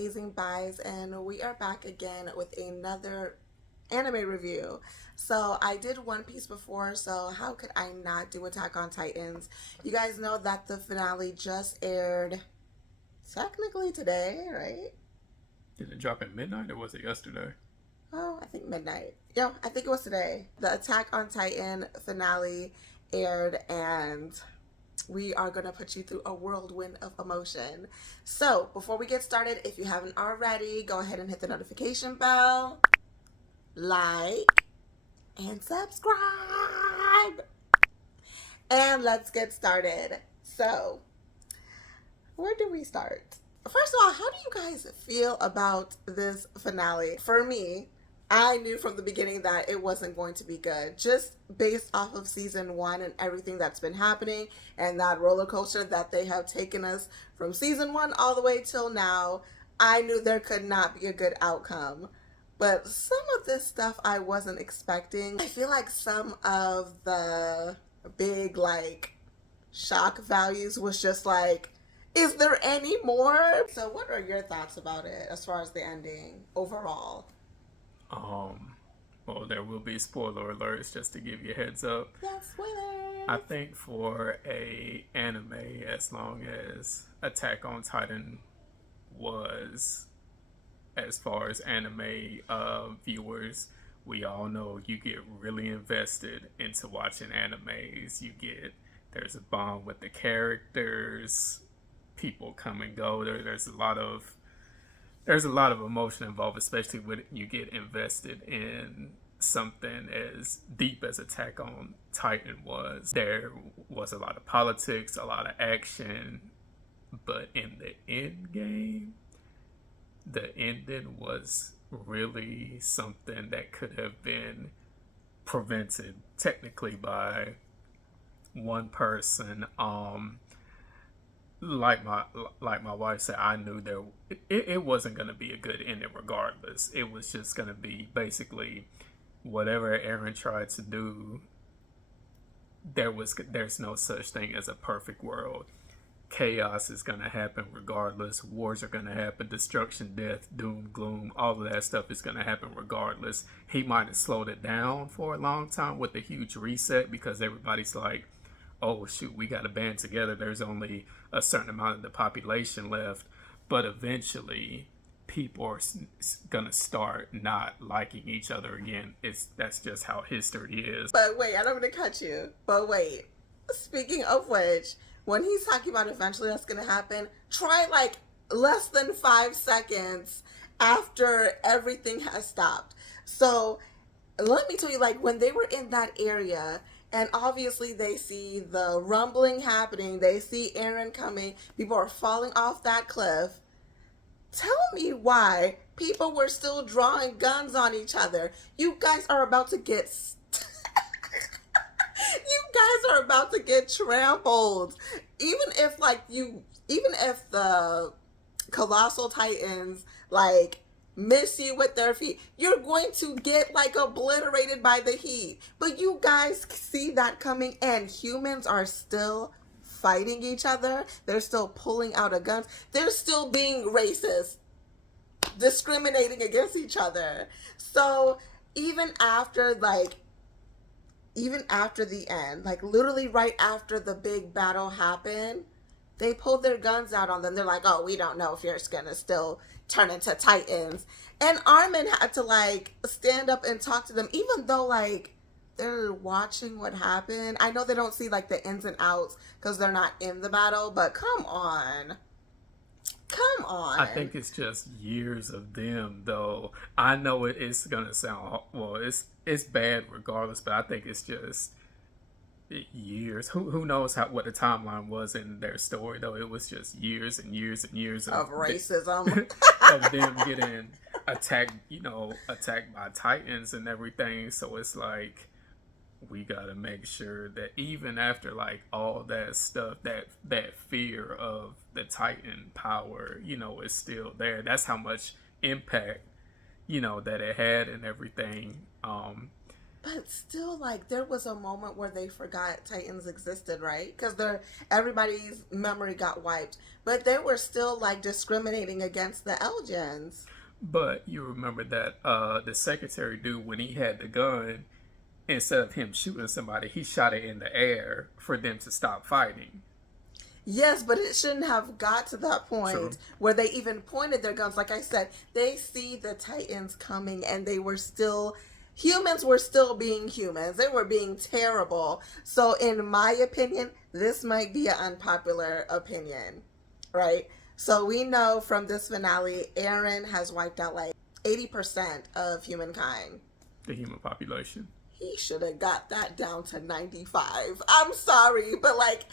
amazing buys, and we are back again with another anime review. So I did One Piece before, so how could I not do Attack on Titans? You guys know that the finale just aired technically today, right? Did it drop at midnight or was it yesterday? Oh, I think midnight. Yeah, I think it was today. The Attack on Titan finale aired, and we are going to put you through a whirlwind of emotion. So, before we get started, if you haven't already, go ahead and hit the notification bell, like, and subscribe. And let's get started. So, where do we start? First of all, how do you guys feel about this finale? For me, I knew from the beginning that it wasn't going to be good, just based off of season one and everything that's been happening and that roller coaster that they have taken us from season one all the way till now. I knew there could not be a good outcome. But some of this stuff I wasn't expecting. I feel like some of the big, like, shock values was just like, is there any more? So what are your thoughts about it as far as the ending overall? Um, well, there will be spoiler alerts just to give you a heads up. Yeah, spoilers. I think for a anime, as long as Attack on Titan was, as far as anime viewers, we all know you get really invested into watching animes. There's a bond with the characters. People come and go. There's a lot of emotion involved, especially when you get invested in something as deep as Attack on Titan was. There was a lot of politics, a lot of action, but in the end game, the ending was really something that could have been prevented technically by one person. Like my wife said, I knew it wasn't going to be a good ending regardless. It was just going to be basically whatever Aaron tried to do. There's no such thing as a perfect world. Chaos is going to happen regardless. Wars are going to happen. Destruction, death, doom, gloom, all of that stuff is going to happen regardless. He might have slowed it down for a long time with the huge reset because everybody's like, oh shoot, we got to band together. There's only a certain amount of the population left. But eventually, people are going to start not liking each other again. That's just how history is. But wait, I don't want to cut you. But wait, speaking of which, when he's talking about eventually that's going to happen, try like less than 5 seconds after everything has stopped. So let me tell you, like, when they were in that area, and obviously they see the rumbling happening, they see Aaron coming, people are falling off that cliff. Tell me why people were still drawing guns on each other. You guys are about to get you guys are about to get trampled. Even if the colossal titans like miss you with their feet, you're going to get like obliterated by the heat. But you guys see that coming, and humans are still fighting each other. They're still pulling out a guns. They're still being racist, discriminating against each other. So even after the end, like literally right after the big battle happened, they pulled their guns out on them. They're like, oh, we don't know if you're gonna still turn into titans. And Armin had to like stand up and talk to them, even though like they're watching what happened. I know they don't see like the ins and outs because they're not in the battle, but come on. Come on. I think it's just years of them, though. I know it's gonna sound well. It's bad regardless, but I think it's just years. Who knows what the timeline was in their story, though. It was just years and years and years of racism, of them getting attacked by titans and everything. So it's like we gotta make sure that even after like all that stuff, that fear of the titan power, is still there. That's how much impact, that it had and everything. But still, like, there was a moment where they forgot Titans existed, right? Because everybody's memory got wiped. But they were still, like, discriminating against the Elgians. But you remember that the secretary dude, when he had the gun, instead of him shooting somebody, he shot it in the air for them to stop fighting. Yes, but it shouldn't have got to that True. point where they even pointed their guns. Like I said, they see the Titans coming and they were still, humans were still being humans. They were being terrible. So, in my opinion, this might be an unpopular opinion, right? So, we know from this finale, Aaron has wiped out like 80% of humankind. The human population. He should have got that down to 95. I'm sorry, but like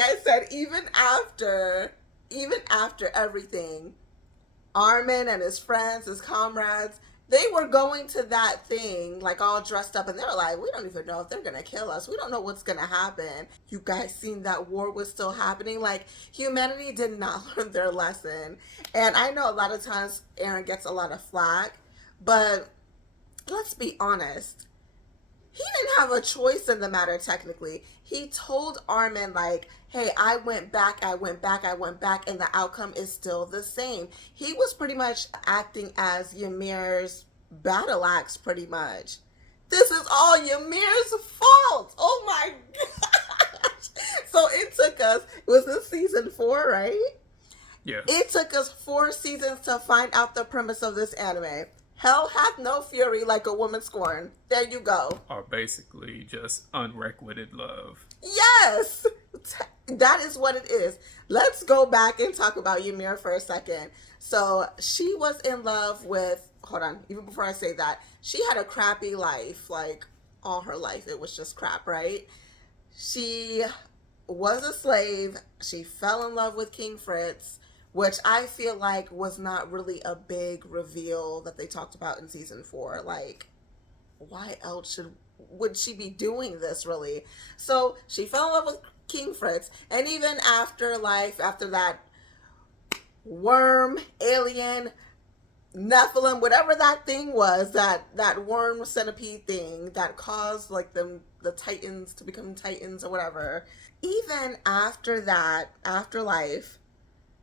I said, even after everything, Armin and his friends, his comrades, they were going to that thing like all dressed up and they were like, we don't even know if they're gonna kill us. We don't know what's gonna happen. You guys seen that war was still happening? Like, humanity did not learn their lesson. And I know a lot of times Aaron gets a lot of flack, but let's be honest, he didn't have a choice in the matter technically. He told Armin, like, hey, I went back, and the outcome is still the same. He was pretty much acting as Ymir's battle axe, pretty much. This is all Ymir's fault. Oh my gosh. So it was this season 4, right? Yeah. It took us 4 seasons to find out the premise of this anime. Hell hath no fury like a woman scorned. There you go. Are basically just unrequited love. Yes! That is what it is. Let's go back and talk about Ymir for a second. So, she was in love with... Hold on. Even before I say that, she had a crappy life. Like, all her life, it was just crap, right? She was a slave. She fell in love with King Fritz, which I feel like was not really a big reveal that they talked about in season 4. Like, why else would she be doing this, really? So she fell in love with King Fritz, and even after that worm, alien, Nephilim, whatever that thing was, that worm centipede thing that caused like the Titans to become Titans or whatever. Even after that, afterlife,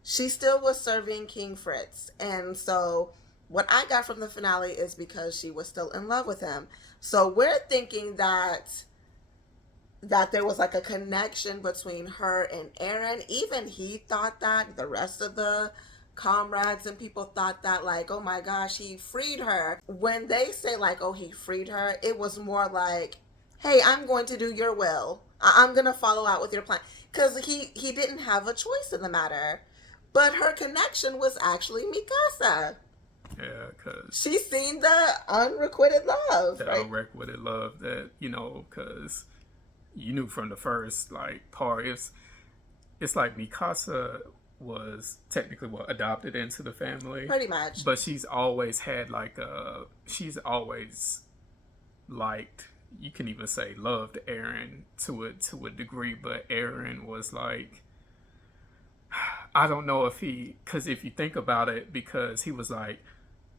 she still was serving King Fritz. And so what I got from the finale is because she was still in love with him. So we're thinking that there was like a connection between her and Aaron. Even he thought that. The rest of the comrades and people thought that, like, oh my gosh, he freed her. When they say like, oh, he freed her, it was more like, hey, I'm going to do your will. I'm going to follow out with your plan. Because he didn't have a choice in the matter. But her connection was actually Mikasa. Yeah, because She seen the unrequited love. the Right? unrequited love that, because you knew from the first, like, part. It's like Mikasa was technically adopted into the family. Pretty much. But she's always had, like, she's always liked, you can even say loved Aaron to a degree, but Aaron was like, I don't know because if you think about it, because he was like,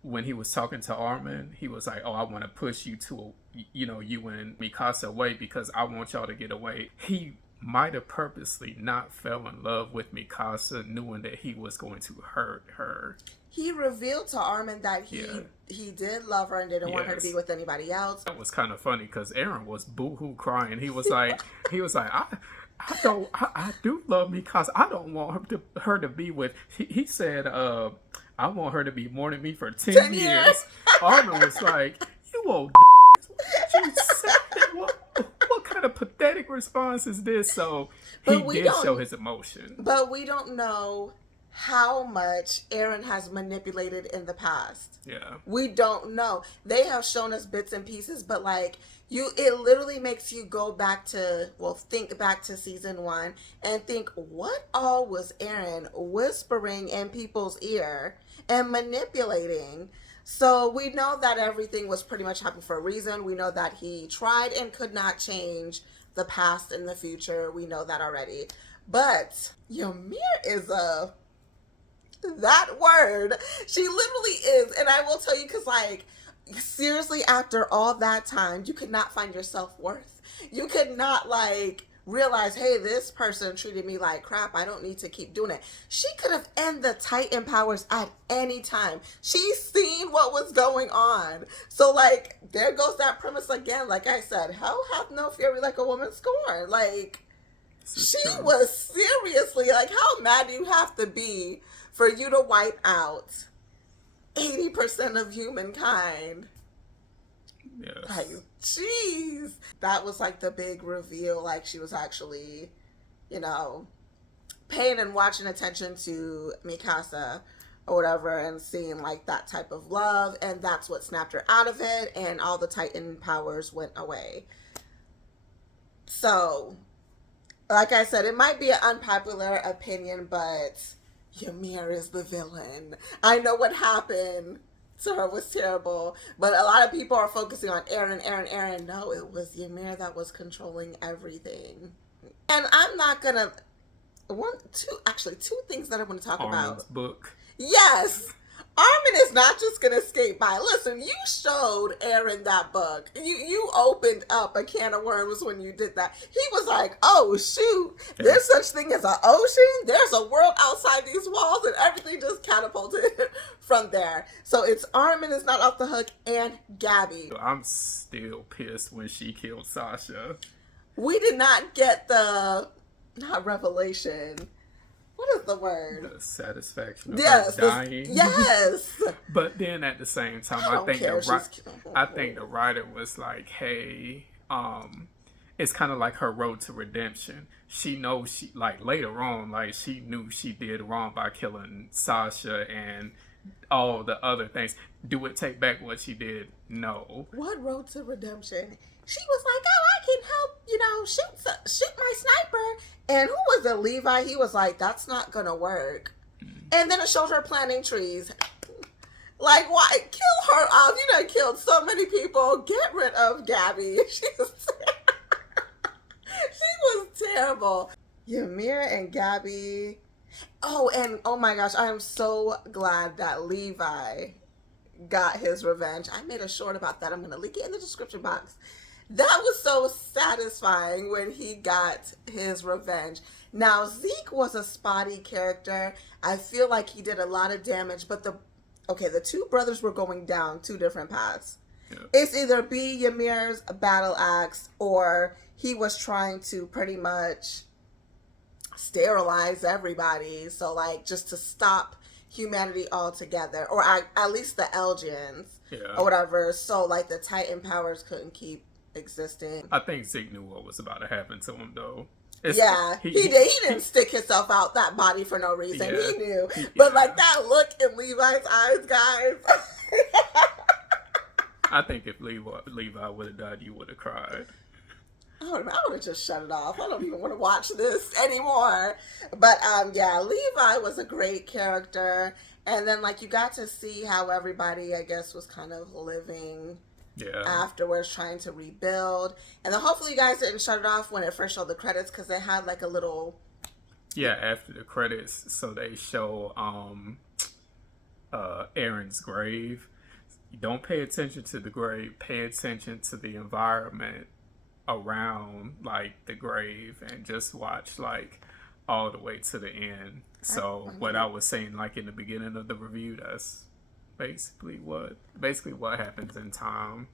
when he was talking to Armin, he was like, oh, I want to push you to, you and Mikasa away because I want y'all to get away. He might have purposely not fell in love with Mikasa, knowing that he was going to hurt her. He revealed to Armin that he did love her and didn't want her to be with anybody else. That was kind of funny because Aaron was boo-hoo crying. He was like, I do love Mikasa. I don't want her to be with. He said, I want her to be more than me for 10 years. Armin was like, you old. You said that? What kind of pathetic response is this? So he did show his emotion. But we don't know how much Aaron has manipulated in the past. Yeah. We don't know. They have shown us bits and pieces, but like it literally makes you go back to, think back to season 1 and think, what all was Aaron whispering in people's ear and manipulating? So we know that everything was pretty much happening for a reason. We know that he tried and could not change the past and the future. We know that already. But Ymir is that word. She literally is. And I will tell you, because like, seriously, after all that time, you could not find your self-worth. You could not like realize, hey, this person treated me like crap. I don't need to keep doing it. She could have ended the Titan powers at any time. She's seen what was going on. So like there goes that premise again. Like I said, hell hath no fury like a woman scorned. Like she true. was seriously like, how mad do you have to be for you to wipe out 80% of humankind? Yes. Like, jeez. That was like the big reveal. Like, she was actually, you know, paying and watching attention to Mikasa or whatever and seeing like that type of love. And that's what snapped her out of it. And all the Titan powers went away. So, like I said, it might be an unpopular opinion, but Ymir is the villain. I know what happened to her was terrible, but a lot of people are focusing on Eren. No, it was Ymir that was controlling everything. And I'm not gonna two things that I want to talk Armin's about. book. Yes. Armin is not just gonna skate by. Listen, you showed Eren that book. You opened up a can of worms when you did that. He was like, "Oh shoot, there's such thing as an ocean. There's a world outside these walls," and everything just catapulted from there. So it's Armin is not off the hook, and Gabby. I'm still pissed when she killed Sasha. We did not get the not revelation. What is the word? The satisfaction of Yes, her dying. yes. But then at the same time, I think the writer was like, "Hey, it's kind of like her road to redemption. She knows she like later on, like she knew she did wrong by killing Sasha and all the other things. Do it take back what she did? No. What road to redemption? She was like, "Oh, I can help, shoot my sniper." And who was it, Levi? He was like, "That's not gonna work." And then it showed her planting trees. Like, why? Kill her off. You done killed so many people. Get rid of Gabby. She was terrible. Ymir and Gabby. Oh, and oh my gosh, I am so glad that Levi got his revenge. I made a short about that. I'm going to link it in the description box. That was so satisfying when he got his revenge. Now, Zeke was a spotty character. I feel like he did a lot of damage, but the two brothers were going down two different paths. Yeah. It's either be Ymir's battle axe or he was trying to pretty much sterilize everybody. So, like, just to stop humanity altogether, or at least the Elgians, or whatever. So, like, the Titan powers couldn't keep existing. I think Zeke knew what was about to happen to him, though. He didn't stick himself out that body for no reason. Yeah. He knew. But like that look in Levi's eyes, guys. I think if Levi would have died, you would have cried. I would have just shut it off. I don't even want to watch this anymore. But Levi was a great character. And then like you got to see how everybody, I guess, was kind of living afterwards, trying to rebuild. And then hopefully you guys didn't shut it off when it first showed the credits, because they had like a little after the credits, so they show Eren's grave. You don't pay attention to the grave, pay attention to the environment around like the grave, and just watch like all the way to the end. So what I was saying like in the beginning of the review, that's basically what happens in time.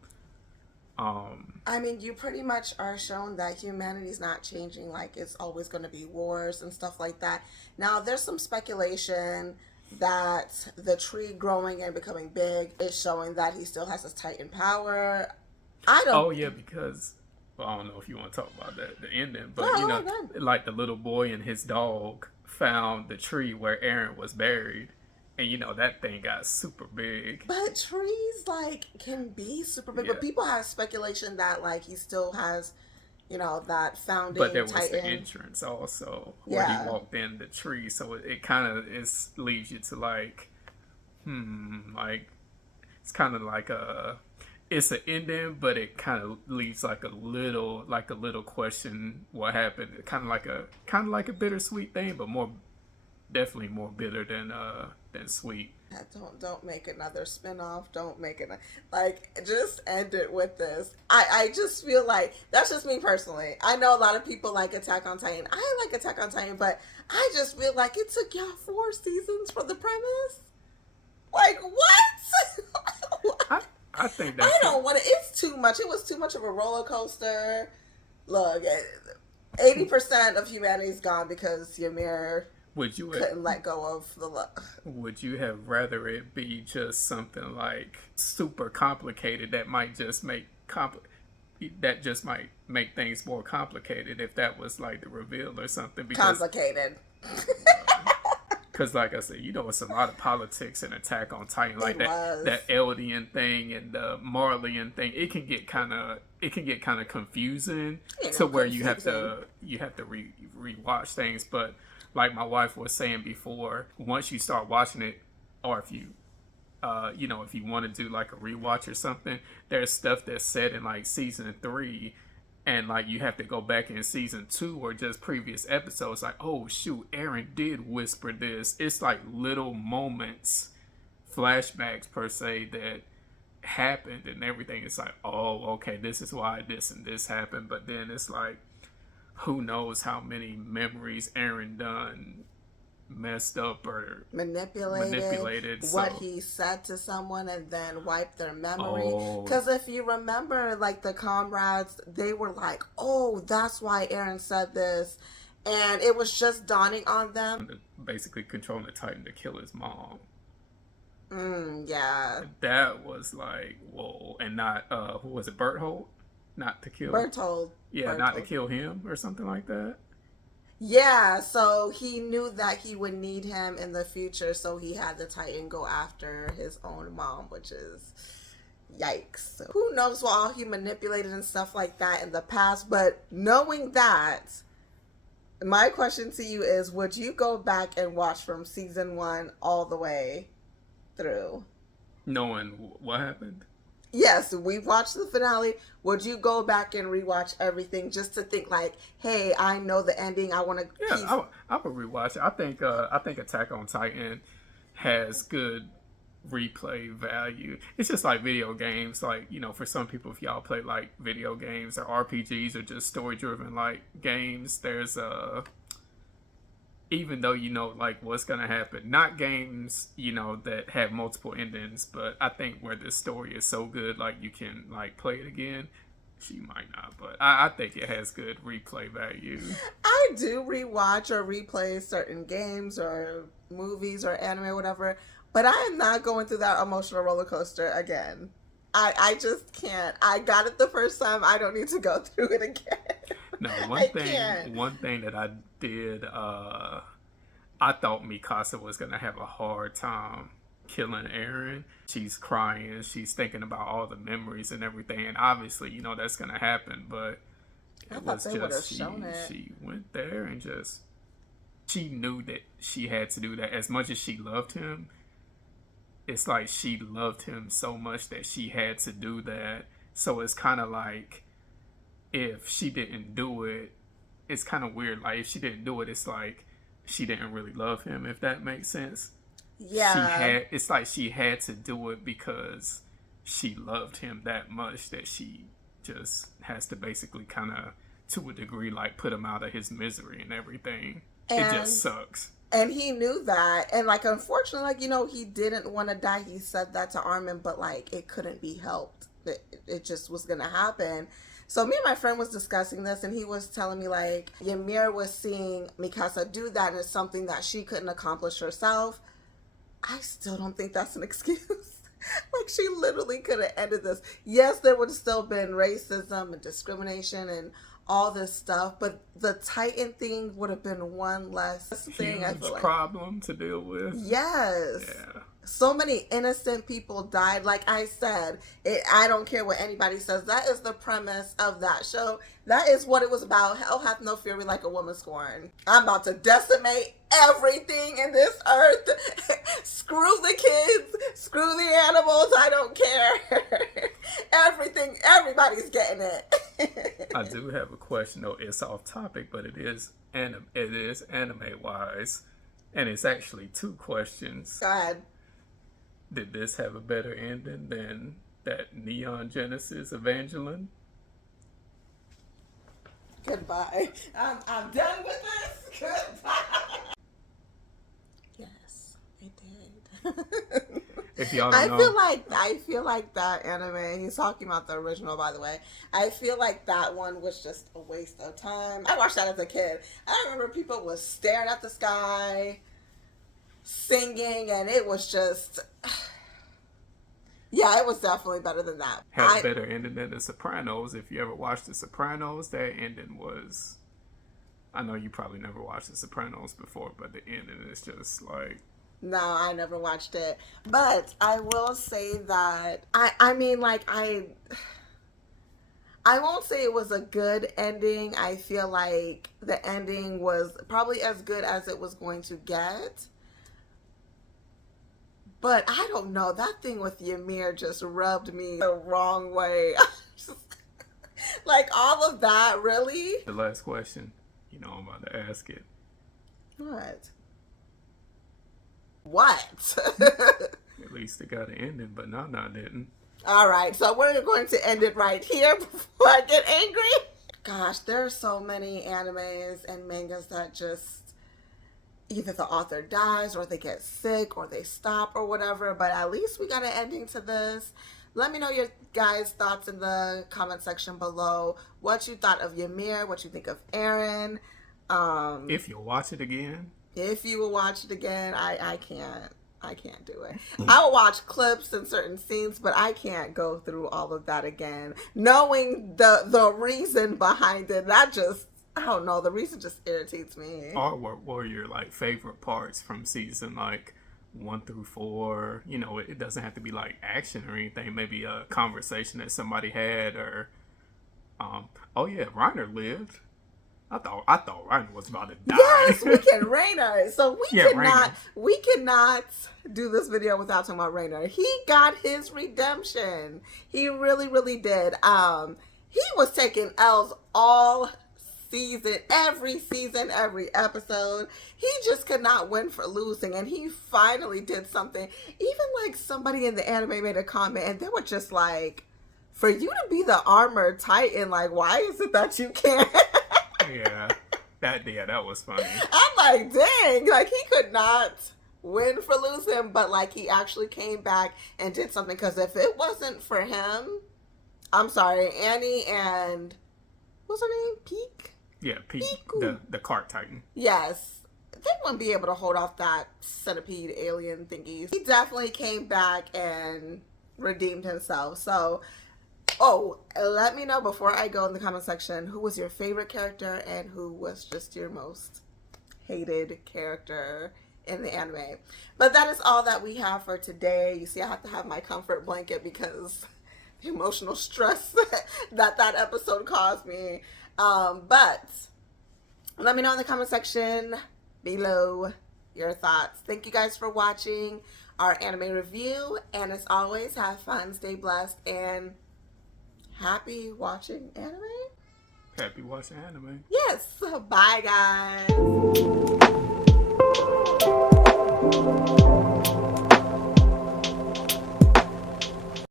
I mean, you pretty much are shown that humanity's not changing. Like, it's always going to be wars and stuff like that. Now, there's some speculation that the tree growing and becoming big is showing that he still has his Titan power. Because I don't know if you want to talk about that, the ending, but like the little boy and his dog found the tree where Eren was buried. And, that thing got super big. But trees, like, can be super big. Yeah. But people have speculation that, like, he still has, that founding But there was Titan. the entrance also, where he walked in the tree. So it kind of leaves you to, like, it's kind of like it's an ending, but it kind of leaves like a little question what happened. Kind of like a bittersweet thing, but definitely more bitter than sweet. Don't make another spinoff. Don't make it like just end it with this. I just feel like that's just me personally. I know a lot of people like Attack on Titan. I like Attack on Titan, but I just feel like it took y'all 4 seasons for the premise. Like what? I I think I that's don't want it. It's too much. It was too much of a roller coaster. Look, 80% of humanity's gone because Ymir would you couldn't let go of the love. would you have rather it be just something like super complicated that might just that just might make things more complicated if that was like the reveal or something? Because Complicated. because like I said, it's a lot of politics and Attack on Titan, like that Eldian thing and the Marleyan thing. It can get kind of confusing to where you have to rewatch things. But like my wife was saying before, once you start watching it, or if you if you want to do like a rewatch or something, there's stuff that's said in like season 3, and like you have to go back in season 2 or just previous episodes. Like, oh shoot, Aaron did whisper this. It's like little moments, flashbacks per se, that happened and everything. It's like, oh, okay, this is why this and this happened. But then it's like, who knows how many memories Aaron done messed up or manipulated what he said to someone and then wiped their memory. Oh. Because if you remember, like the comrades, they were like, oh, that's why Aaron said this, and it was just dawning on them. Basically controlling the Titan to kill his mom. Yeah, that was like, whoa. And not who was it, Berthold? Not to kill Berthold. Yeah, Berthold. Not to kill him or something like that. Yeah, so he knew that he would need him in the future, so he had the Titan go after his own mom, which is yikes. So who knows what all he manipulated and stuff like that in the past, but knowing that, my question to you is, would you go back and watch from season 1 all the way through? Knowing what happened? Yes, we watched the finale. Would you go back and rewatch everything just to think like, hey, I know the ending. I want to. Yeah, I would rewatch it. I think Attack on Titan has good replay value. It's just like video games. Like, for some people, if y'all play like video games or RPGs or just story driven like games, there's even though like what's gonna happen, not games that have multiple endings, but I think where this story is so good, like you can like play it again. She might not, but I think it has good replay value. I do rewatch or replay certain games or movies or anime or whatever, but I am not going through that emotional roller coaster again. I just can't. I got it the first time. I don't need to go through it again. No, one thing that I did, I thought Mikasa was gonna have a hard time killing Aaron. She's crying, she's thinking about all the memories and everything, and obviously, that's gonna happen, but it was just she went there and just she knew that she had to do that. As much as she loved him, it's like she loved him so much that she had to do that. So it's kind of like, if she didn't do it, it's kind of weird. Like, if she didn't do it, it's like she didn't really love him, if that makes sense. Yeah. It's like she had to do it because she loved him that much that she just has to basically kind of, to a degree, like put him out of his misery and everything. It just sucks. And he knew that. And like, unfortunately, like, he didn't want to die. He said that to Armin, but like, it couldn't be helped. It just was going to happen. So me and my friend was discussing this, and he was telling me like Ymir was seeing Mikasa do that, and it's something that she couldn't accomplish herself. I still don't think that's an excuse. Like, she literally could have ended this. Yes, there would have still been racism and discrimination and all this stuff, but the Titan thing would have been one less thing. I feel like problem to deal with. Yes. Yeah. So many innocent people died. Like I said, I don't care what anybody says. That is the premise of that show. That is what it was about. Hell hath no fury like a woman scorned. I'm about to decimate everything in this earth. Screw the kids. Screw the animals. I don't care. Everything. Everybody's getting it. I do have a question, though. It's off topic, but it is anime wise, and it's actually 2 questions. Go ahead. Did this have a better ending than that Neon Genesis Evangelion? Goodbye. I'm done with this. Goodbye. Yes, it did. If y'all don't know, I feel like that anime. He's talking about the original, by the way. I feel like that one was just a waste of time. I watched that as a kid. I remember people was staring at the sky, singing, and it was just. Yeah, it was definitely better than that. had a better ending than The Sopranos. If you ever watched The Sopranos, that ending was. I know you probably never watched The Sopranos before, but the ending is just like. No, I never watched it. But I will say that I mean like I won't say it was a good ending. I feel like the ending was probably as good as it was going to get. But I don't know. That thing with Ymir just rubbed me the wrong way. Like all of that, really? The last question, you know, I'm about to ask it. What? What? At least it got an ending, but no, it didn't. All right, so we're going to end it right here before I get angry. Gosh, there are so many animes and mangas that just either the author dies or they get sick or they stop or whatever, but at least we got an ending to this. Let me know your guys' thoughts in the comment section below. What you thought of Ymir, what you think of Eren. If you'll watch it again. If you will watch it again, I can't do it. I will watch clips and certain scenes, but I can't go through all of that again. Knowing the reason behind it, that just, I don't know, the reason just irritates me. Or what were your like favorite parts from season like 1 through 4? You know, it doesn't have to be like action or anything. Maybe a conversation that somebody had, or oh yeah, Reiner lived. I thought Reiner was about to die. Yes, we can Reiner. So we cannot do this video without talking about Reiner. He got his redemption. He really, really did. He was taking L's all season, every episode. He just could not win for losing, and he finally did something. Even like somebody in the anime made a comment, and they were just like, "For you to be the armored titan, like, why is it that you can't?" Yeah, that was funny. I'm like, dang, like he could not win for losing, but like he actually came back and did something. Because if it wasn't for him, I'm sorry, Annie and what's her name? Peek? Yeah, Peek, the cart titan. Yes, they wouldn't be able to hold off that centipede alien thingies. He definitely came back and redeemed himself. So. Oh, let me know before I go in the comment section who was your favorite character and who was just your most hated character in the anime. But that is all that we have for today. You see, I have to have my comfort blanket because the emotional stress that episode caused me. But let me know in the comment section below your thoughts. Thank you guys for watching our anime review. And as always, have fun, stay blessed, and happy watching anime? Happy watching anime. Yes. Bye, guys.